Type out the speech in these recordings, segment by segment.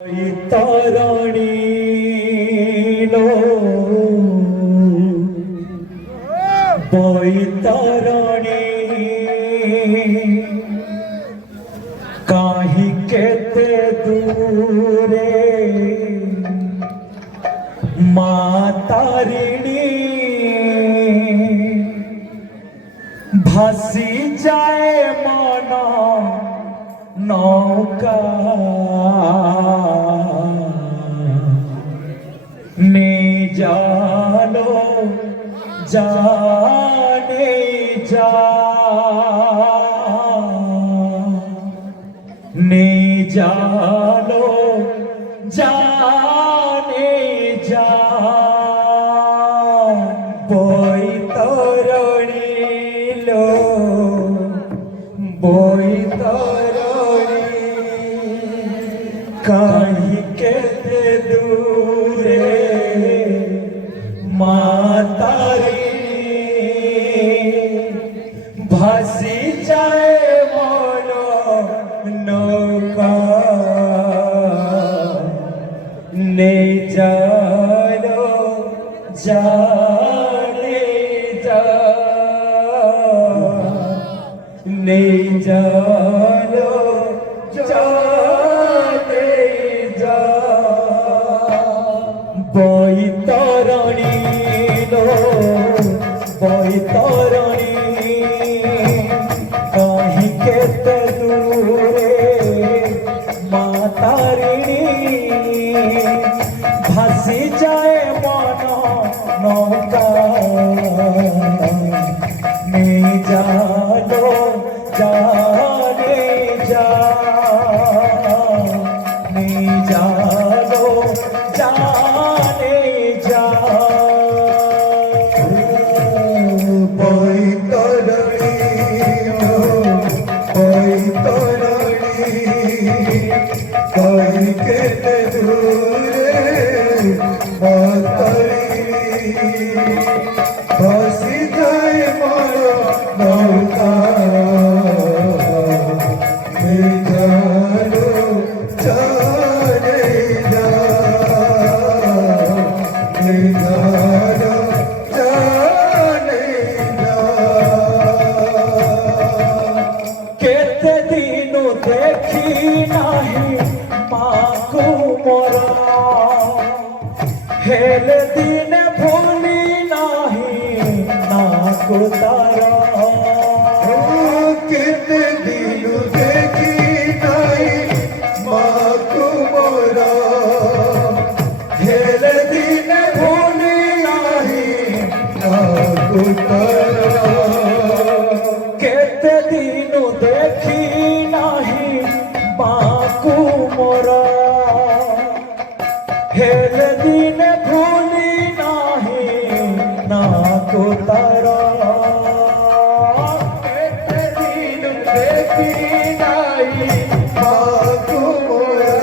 বৈতরণী লো বৈতরণী কাহি কেতে দূরে মা তারিণী ভাসি যায় মন নৌকা নে জানো জানে যা নে জানো জানে যা বৈতরণী লো বৈতরণী কাহি কেতে দূরে মা তারিণী ভাসি যায় মন নৌকা নে জানো জানে যা নে জানো জানে যা বৈতরণী লো বৈতরণী কাহি কেতে দূরে মা তারিণী ভাসি যায় মন নৌকা নে জানো জানে যা নে জানো জানে যা বৈতরণী বৈতরণী কাহি কেতে দূরে মা তারিণী ভাসি যায় মন নৌকা নে জানো জানে যা নে জানো জানে যা কেতে দিনু দেখি নাহি মাকু মোরা হেলে দিনে ভুলি নাহি নাকু তারা কেতে দিনু দেখি নাই মাকু মোরা হেলে দিনে ভুলি নাহি নাকু তারা কেতে দিনু দেখি নাহি মাকু মোরা হেলে দিনে ভুলি নাহি নাকু তারা কেতে দিনু দেখি নাই মাকু মোরা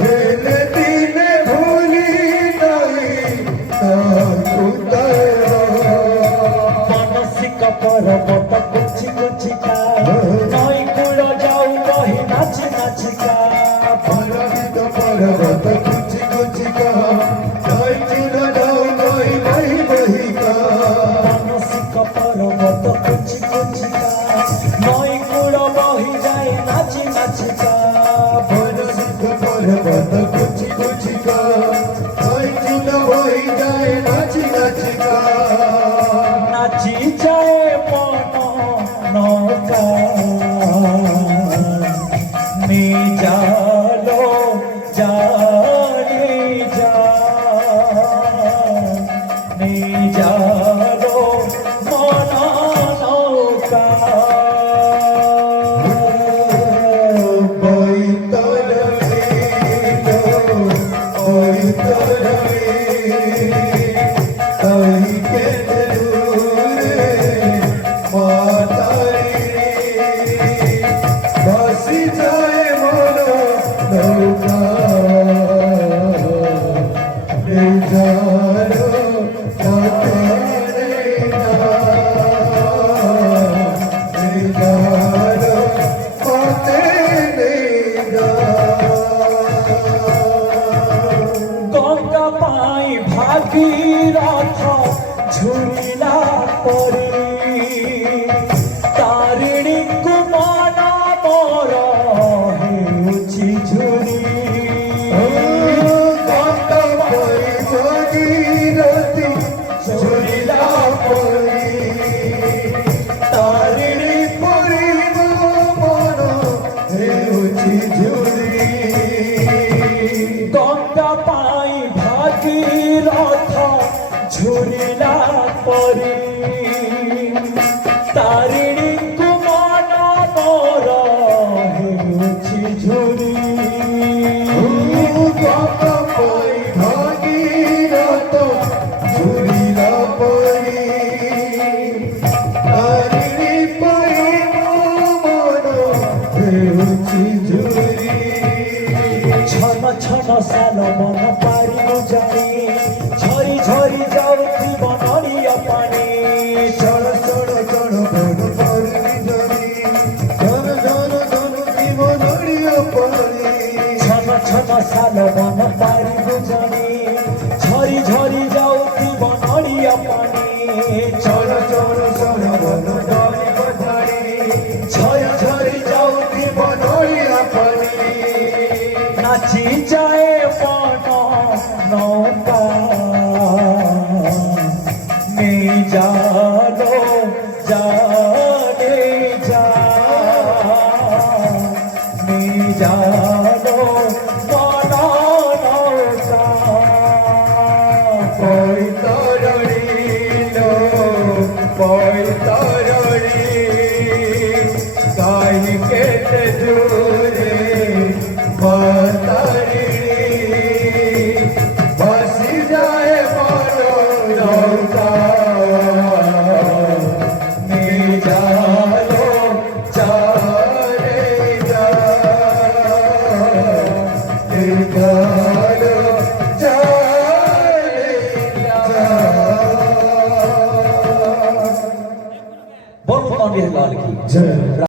হেলে দিনে ভুলি নাই নাকু তারা মানসিক পর্বত কুচি কুচিকা নই কূল যাও বহি নাচি নাচিকা পরবিত পর্বত কুচি কুচিকা জয় চুন যাও নই বহি বহিকা মানসিক পর্বত কুচি কুচিকা নই কূল বহি যায় নাচি নাচিকা পরবিত পর্বত কুচি কুচিকা জয় চুন বহি যায় নাচি নাচিকা নাচি যায় মন নৌকা নে জানো জানে যা নে জানো মন নৌকা বৈতরণী বৈতরণী কাহি কেতে দূরে মা তারিণী ভাসি যায় মন ভাগীরথ ঝুরিলা পরি তারিণীଙ୍କୁ মন মোর হেউছি ঝুরি কত পরি ভগীরথী ঝুরিলা পরি তারিণী পরি মন হেউছি ঝুরি গঙ্গা পাই ভাগীরথ ঝুরিলা পরি তারিণীଙ୍କୁ মন মোর হেউছি ঝুরি কত পরি ভগীরথ ঝুরিলা পরি তারিণী পরি মন হেউছি ঝুরি ছন ছন সাল মন পারিব জানি ঝরি ঝরি যাଉଥିବ ନଡ଼ିଆ ପାଣି চড় চড় চড় বন পরি ধরি ধন ধন ধন জীব নড়িয়া পরি ছন ছন সাল মন পারিব জানি ঝরি ঝরি যাଉଥିବ ନଡ଼ିଆ ପାଣି চড় চড় চড় বন ডরিব ধরি ঝরি ঝরি যাউথিব নড়িয়া পরি নাচি যায় মন নৌকা নেই জানো জানে যা নেই জানো মন নৌকা পৈতরণী লো পৈতরণী গাই কেটে দূরে বতারিণী ভাসি যায় মন নৌকা নিজালো চারে যা নিজালো চারে যা बोलो तांडे लाल की जय